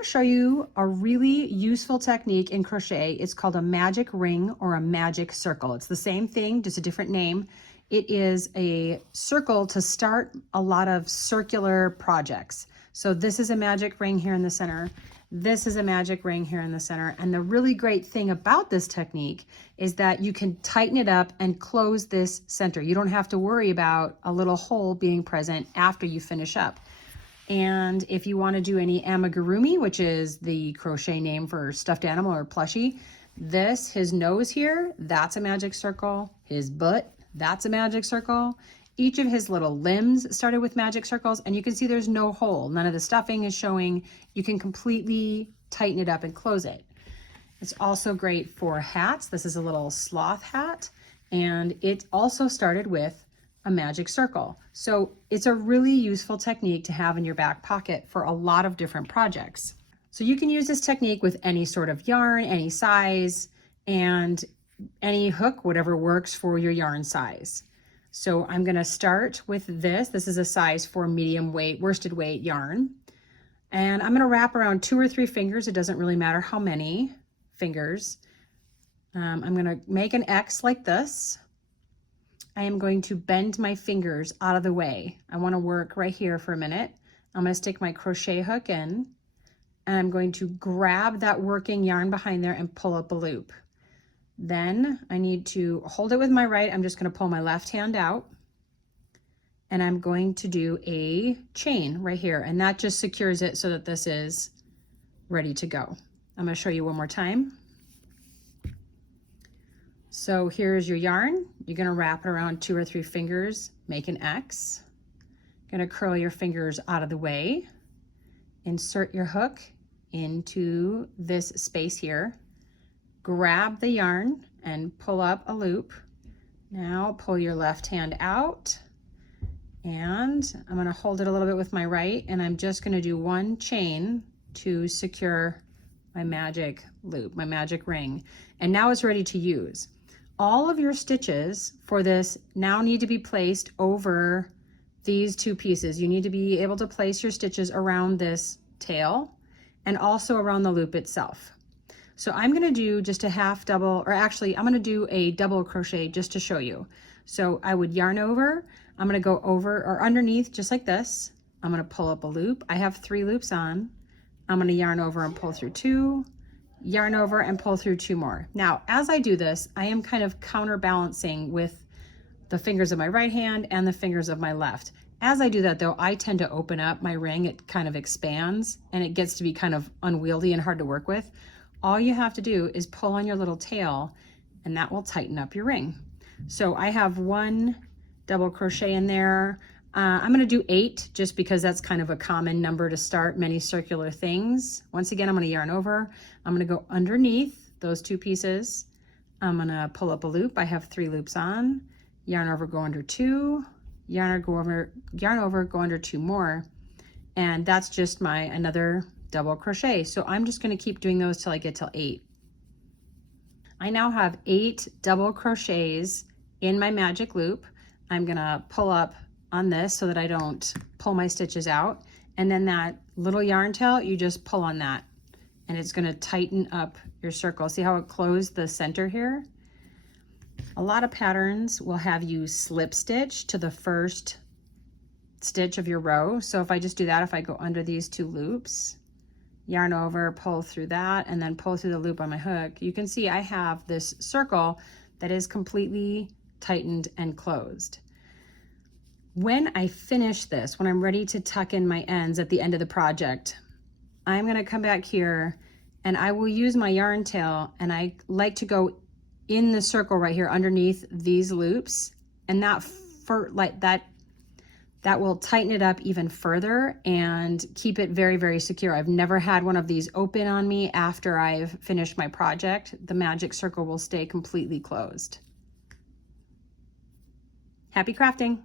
want to show you a really useful technique in crochet. It's called a magic ring or a magic circle. It's the same thing, just a different name. It is a circle to start a lot of circular projects. So this is a magic ring here in the center. This is a magic ring here in the center. And the really great thing about this technique is that you can tighten it up and close this center. You don't have to worry about a little hole being present after you finish up. And if you want to do any amigurumi, which is the crochet name for stuffed animal or plushie, his nose here, that's a magic circle. His butt, that's a magic circle. Each of his little limbs started with magic circles, and you can see there's no hole. None of the stuffing is showing. You can completely tighten it up and close it. It's also great for hats. This is a little sloth hat, and it also started with a magic circle. So it's a really useful technique to have in your back pocket for a lot of different projects. So you can use this technique with any sort of yarn, any size, and any hook, whatever works for your yarn size. So I'm gonna start with this. This is a size for medium weight, worsted weight yarn. And I'm gonna wrap around 2 or 3 fingers. It doesn't really matter how many fingers. I'm gonna make an X like this. I am going to bend my fingers out of the way. I want to work right here for a minute. I'm going to stick my crochet hook in, and I'm going to grab that working yarn behind there and pull up a loop. Then I need to hold it with my right. I'm just going to pull my left hand out, and I'm going to do a chain right here, and that just secures it so that this is ready to go. I'm going to show you one more time. So here's your yarn. You're gonna wrap it around 2 or 3 fingers, make an X. Gonna curl your fingers out of the way. Insert your hook into this space here. Grab the yarn and pull up a loop. Now pull your left hand out, and I'm gonna hold it a little bit with my right, and I'm just gonna do 1 chain to secure my magic loop, my magic ring. And now it's ready to use. All of your stitches for this now need to be placed over these 2 pieces. You need to be able to place your stitches around this tail and also around the loop itself. So I'm gonna do just a half double, or actually I'm gonna do a double crochet just to show you. So I would yarn over, I'm gonna go over or underneath just like this. I'm gonna pull up a loop. I have 3 loops on. I'm gonna yarn over and pull through 2, yarn over and pull through 2 more. Now, as I do this, I am kind of counterbalancing with the fingers of my right hand and the fingers of my left. As I do that though, I tend to open up my ring. It kind of expands and it gets to be kind of unwieldy and hard to work with. All you have to do is pull on your little tail, and that will tighten up your ring. So I have 1 double crochet in there. I'm gonna do 8 just because that's kind of a common number to start many circular things. Once again, I'm gonna yarn over. I'm gonna go underneath those 2 pieces. I'm gonna pull up a loop. I have 3 loops on. Yarn over, go under 2. Yarn over, go under 2 more. And that's just my another double crochet. So I'm just gonna keep doing those till I get till 8. I now have 8 double crochets in my magic loop. I'm gonna pull up on this so that I don't pull my stitches out. And then that little yarn tail, you just pull on that and it's gonna tighten up your circle. See how it closed the center here? A lot of patterns will have you slip stitch to the first stitch of your row. So if I just do that, if I go under these 2 loops, yarn over, pull through that, and then pull through the loop on my hook, you can see I have this circle that is completely tightened and closed. When I finish this, when I'm ready to tuck in my ends at the end of the project, I'm gonna come back here and I will use my yarn tail, and I like to go in the circle right here underneath these loops, and that will tighten it up even further and keep it very, very secure. I've never had one of these open on me after I've finished my project. The magic circle will stay completely closed. Happy crafting!